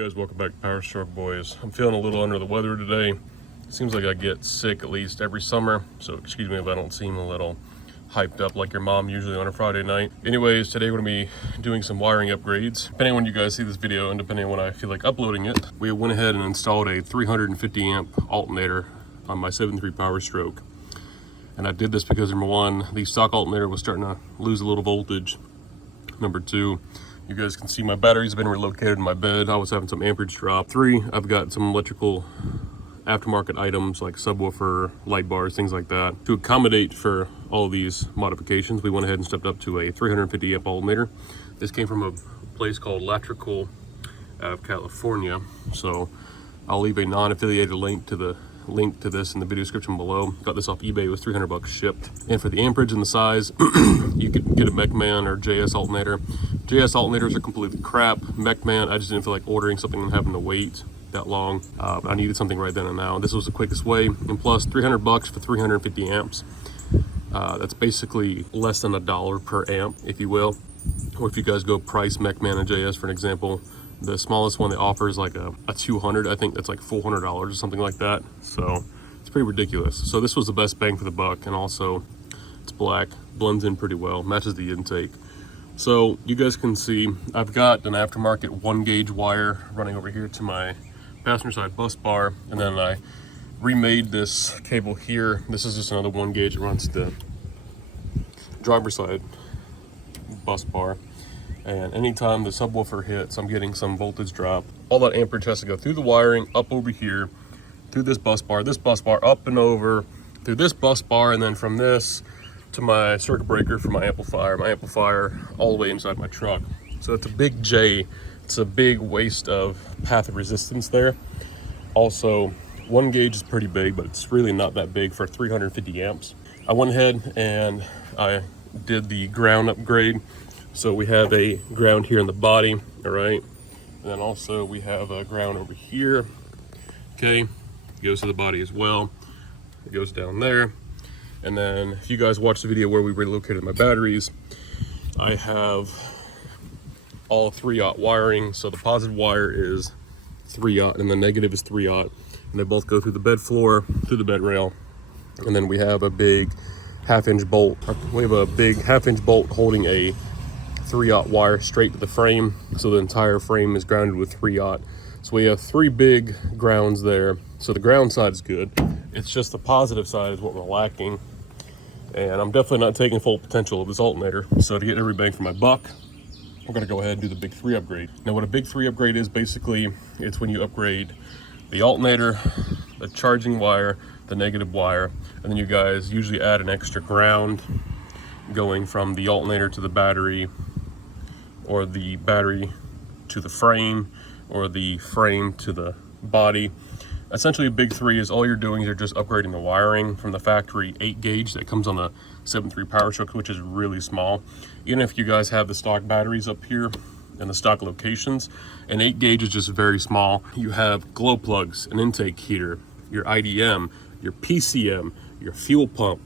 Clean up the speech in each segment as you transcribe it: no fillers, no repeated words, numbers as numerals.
guys, welcome back to Powerstroke, boys. I'm feeling a little under the weather today. It seems like I get sick at least every summer, so excuse me if I don't seem a little hyped up like your mom usually on a Friday night. Anyways, today we're going to be doing some wiring upgrades. Depending on when you guys see this video and depending on when I feel like uploading it, we went ahead and installed a 350 amp alternator on my 7.3 Powerstroke. And I did this because number one, the stock alternator was starting to lose a little voltage. Number two, you guys can see my batteries have been relocated in my bed. I was having some amperage drop. Three, I've got some electrical aftermarket items like subwoofer, light bars, things like that. To accommodate for all these modifications, we went ahead and stepped up to a 350 amp alternator. This came from a place called Electrical out of California. So I'll leave a non-affiliated link to this in the video description below. Got this off eBay, it was 300 bucks shipped. And for the amperage and the size, you could get a MechMan or JS alternator. JS alternators are completely crap. MechMan, I just didn't feel like ordering something and having to wait that long. I needed something right then and now. This was the quickest way. And plus 300 bucks for 350 amps. That's basically less than $1 per amp, if you will. Or if you guys go price MechMan and JS for an example, the smallest one they offer is like a 200. I think that's like $400 or something like that. So it's pretty ridiculous. So this was the best bang for the buck, and also it's black, blends in pretty well, matches the intake. So you guys can see I've got an aftermarket 1 gauge wire running over here to my passenger side bus bar, and then I remade this cable here. This is just another 1 gauge that runs to the driver's side bus bar. And anytime the subwoofer hits, I'm getting some voltage drop. All that amperage has to go through the wiring, up over here, through this bus bar, up and over, through this bus bar, and then from this to my circuit breaker for my amplifier all the way inside my truck. So it's a big J. It's a big waste of path of resistance there. Also, 1 gauge is pretty big, but it's really not that big for 350 amps. I went ahead and I did the ground upgrade. So we have a ground here in the body, all right? And then also we have a ground over here, okay? It goes to the body as well. It goes down there. And then if you guys watch the video where we relocated my batteries, I have all 3/0 wiring. So the positive wire is 3/0 and the negative is 3/0. And they both go through the bed floor, through the bed rail. And then we have a big half-inch bolt. We have a big half-inch bolt holding a 3/0 wire straight to the frame, so the entire frame is grounded with 3/0. So we have 3 big grounds there. So the ground side is good. It's just the positive side is what we're lacking. And I'm definitely not taking full potential of this alternator. So to get every bang for my buck, we're gonna go ahead and do the big 3 upgrade. Now what a big 3 upgrade is, basically, it's when you upgrade the alternator, the charging wire, the negative wire, and then you guys usually add an extra ground going from the alternator to the battery, or the battery to the frame, or the frame to the body. Essentially, a big 3 is all you're doing is you're just upgrading the wiring from the factory 8 gauge that comes on the 7.3 Powerstroke, which is really small. Even if you guys have the stock batteries up here and the stock locations, an 8 gauge is just very small. You have glow plugs, an intake heater, your IDM, your PCM, your fuel pump,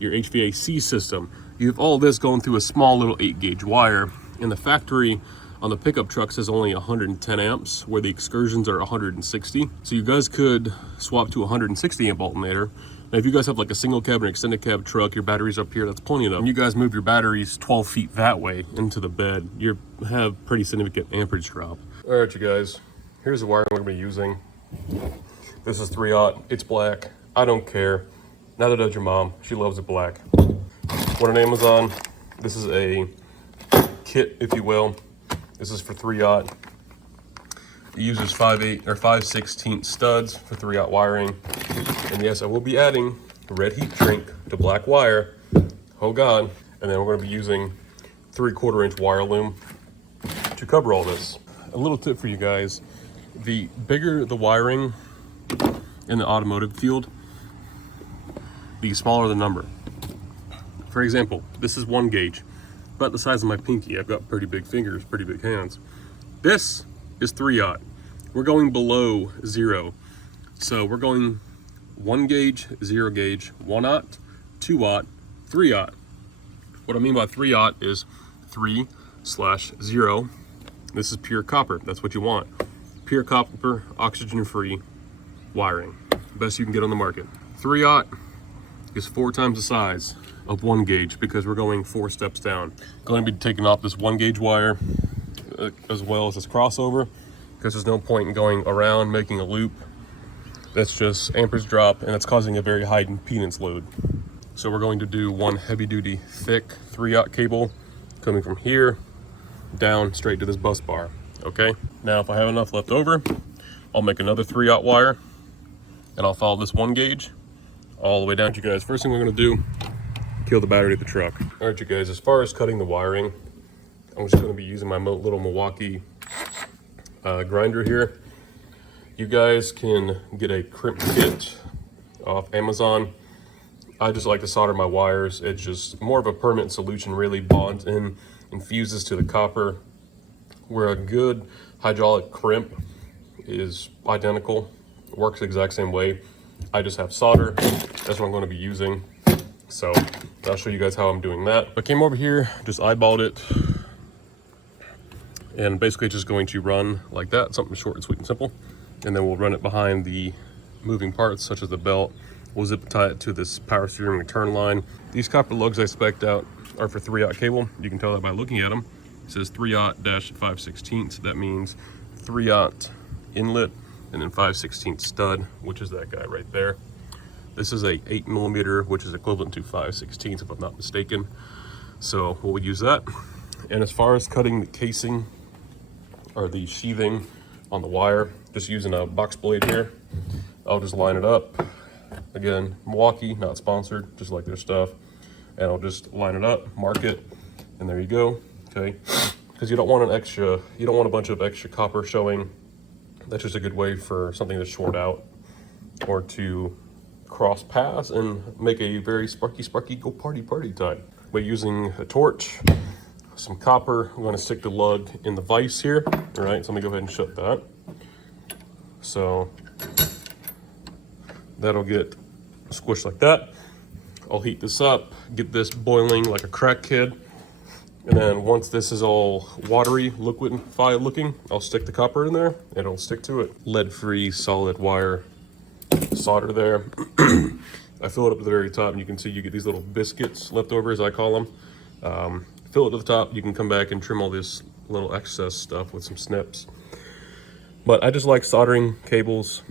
your HVAC system. You have all this going through a small little 8 gauge wire. In the factory on the pickup trucks is only 110 amps, where the excursions are 160. So you guys could swap to a 160 amp alternator. Now if you guys have like a single cab or extended cab truck, your batteries up here, that's plenty enough. When you guys move your batteries 12 feet that way into the bed, you have pretty significant amperage drop. All right, you guys, here's the wiring we're gonna be using. This is 3/0, it's black. I don't care. Neither does your mom, she loves it black. Went on Amazon. This is a kit, if you will. This is for 3/0. It uses 5/8 or 5/16 studs for 3/0 wiring. And yes, I will be adding red heat shrink to black wire. Oh God. And then we're going to be using 3/4 inch wire loom to cover all this. A little tip for you guys: the bigger the wiring in the automotive field, the smaller the number. For example, this is 1 gauge, about the size of my pinky. I've got pretty big fingers, pretty big hands. This is 3/0. We're going below 0. So we're going 1 gauge, 0 gauge, 1/0, 2/0, 3/0. What I mean by 3/0 is 3/0. This is pure copper. That's what you want. pure copper, oxygen-free wiring. Best you can get on the market. 3/0 is 4 times the size of 1 gauge because we're going 4 steps down. Going to be taking off this 1 gauge wire as well as this crossover because there's no point in going around making a loop. That's just amperage drop and it's causing a very high impedance load. So we're going to do 1 heavy duty thick 3/0 cable coming from here down straight to this bus bar. Okay, now if I have enough left over, I'll make another 3/0 wire and I'll follow this 1 gauge all the way down. You guys, first thing we're going to do, kill the battery of the truck. All right, you guys, as far as cutting the wiring, I'm just going to be using my little Milwaukee grinder here. You guys can get a crimp kit off Amazon. I just like to solder my wires. It's just more of a permanent solution, really bonds in and fuses to the copper, where a good hydraulic crimp is identical, works the exact same way. I just have solder. That's what I'm going to be using. So I'll show you guys how I'm doing that. I came over here, just eyeballed it, and basically just going to run like that, something short and sweet and simple. And then we'll run it behind the moving parts, such as the belt. We'll zip tie it to this power steering return line. These copper lugs I spec'd out are for 3/0 cable. You can tell that by looking at them. It says 3/0-5/16. That means 3/0 inlet and then 5/16 stud, which is that guy right there. This is a 8mm, which is equivalent to 5/16 if I'm not mistaken. So we'll use that. And as far as cutting the casing or the sheathing on the wire, just using a box blade here, I'll just line it up. Again, Milwaukee, not sponsored, just like their stuff. And I'll just line it up, mark it, and there you go. Okay, because you don't want a bunch of extra copper showing. That's just a good way for something to short out or to cross paths and make a very sparky go party time. By using a torch, some copper, I'm going to stick the lug in the vise here. All right, so let me go ahead and shut that. So that'll get squished like that. I'll heat this up, get this boiling like a crack kid. And then once this is all watery, liquidified looking, I'll stick the copper in there and it'll stick to it. Lead-free solid wire solder there. I fill it up to the very top and you can see you get these little biscuits, leftovers I call them. Fill it to the top, you can come back and trim all this little excess stuff with some snips. But I just like soldering cables.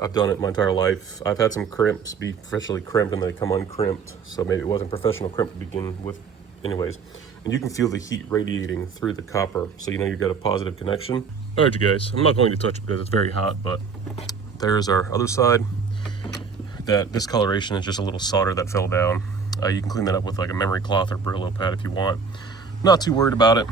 I've done it my entire life. I've had some crimps be professionally crimped and they come uncrimped, so maybe it wasn't professional crimp to begin with. Anyways, and you can feel the heat radiating through the copper, so you know you've got a positive connection. All right, you guys, I'm not going to touch it because it's very hot, but there's our other side. That discoloration is just a little solder that fell down. You can clean that up with like a memory cloth or Brillo pad if you want. Not too worried about it.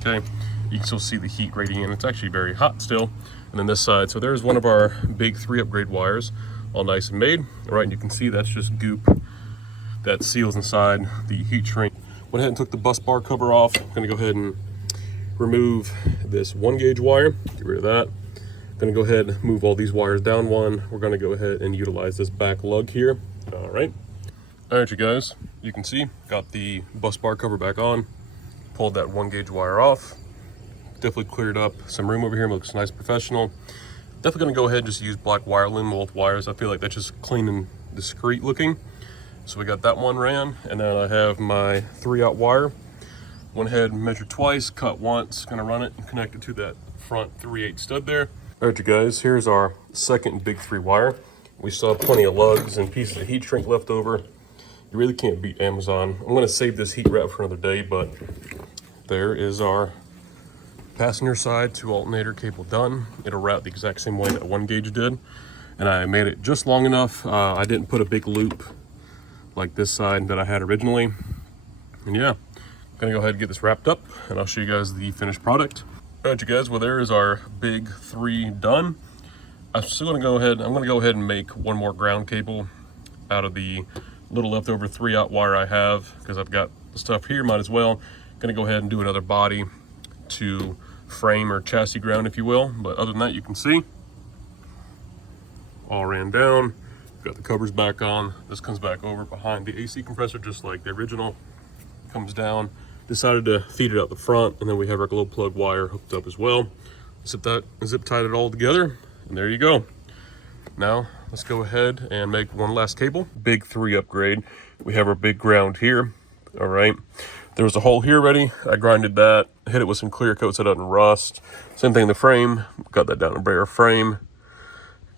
Okay, you can still see the heat radiating. It's actually very hot still. And then this side, so there's one of our big 3 upgrade wires, all nice and made. All right, and you can see that's just goop that seals inside the heat shrink. Went ahead and took the bus bar cover off. I'm gonna go ahead and remove this 1 gauge wire, get rid of that. Gonna go ahead and move all these wires down one. We're gonna go ahead and utilize this back lug here. All right, you guys, you can see, got the bus bar cover back on, pulled that 1 gauge wire off. Definitely cleared up some room over here, looks nice and professional. Definitely gonna go ahead and just use black wire loom both wires. I feel like that's just clean and discreet looking. So we got that one ran, and then I have my 3/0 wire. Went ahead and measured twice, cut once, gonna run it and connect it to that front 3/8 stud there. All right, you guys, here's our second big 3 wire. We still have plenty of lugs and pieces of heat shrink left over. You really can't beat Amazon. I'm gonna save this heat wrap for another day, but there is our passenger side to alternator cable done. It'll route the exact same way that 1 gauge did. And I made it just long enough. I didn't put a big loop like this side that I had originally. And yeah, I'm gonna go ahead and get this wrapped up and I'll show you guys the finished product. All right, you guys, well, there is our big 3 done. I'm gonna go ahead and make one more ground cable out of the little leftover 3/0 wire I have, because I've got the stuff here, might as well. Gonna go ahead and do another body to frame or chassis ground, if you will. But other than that, you can see all ran down. Got the covers back on. This comes back over behind the AC compressor, just like the original. Comes down. Decided to feed it out the front, and then we have our glow plug wire hooked up as well. zip tied it all together, and there you go. Now let's go ahead and make one last cable. Big 3 upgrade. We have our big ground here. All right, there was a hole here already. I grinded that, hit it with some clear coat so it doesn't rust. Same thing in the frame, got that down a bare frame,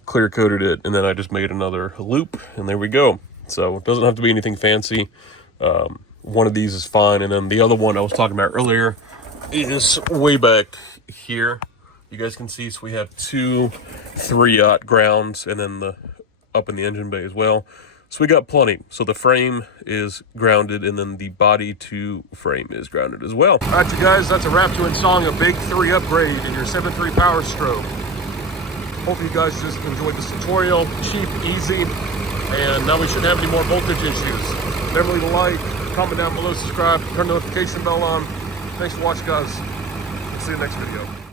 clear coated it, and then I just made another loop, and there we go. So it doesn't have to be anything fancy. One of these is fine, and then the other one I was talking about earlier is way back here. You guys can see, so we have 2 3-aught grounds, and then the up in the engine bay as well. So we got plenty. So the frame is grounded, and then the body to frame is grounded as well. All right, you guys, that's a wrap to installing a big 3 upgrade in your 7.3 Powerstroke. Hope you guys just enjoyed this tutorial. Cheap, easy, and now we shouldn't have any more voltage issues. Remember, leave a like, comment down below, subscribe, turn the notification bell on. Thanks for watching, guys. See you next video.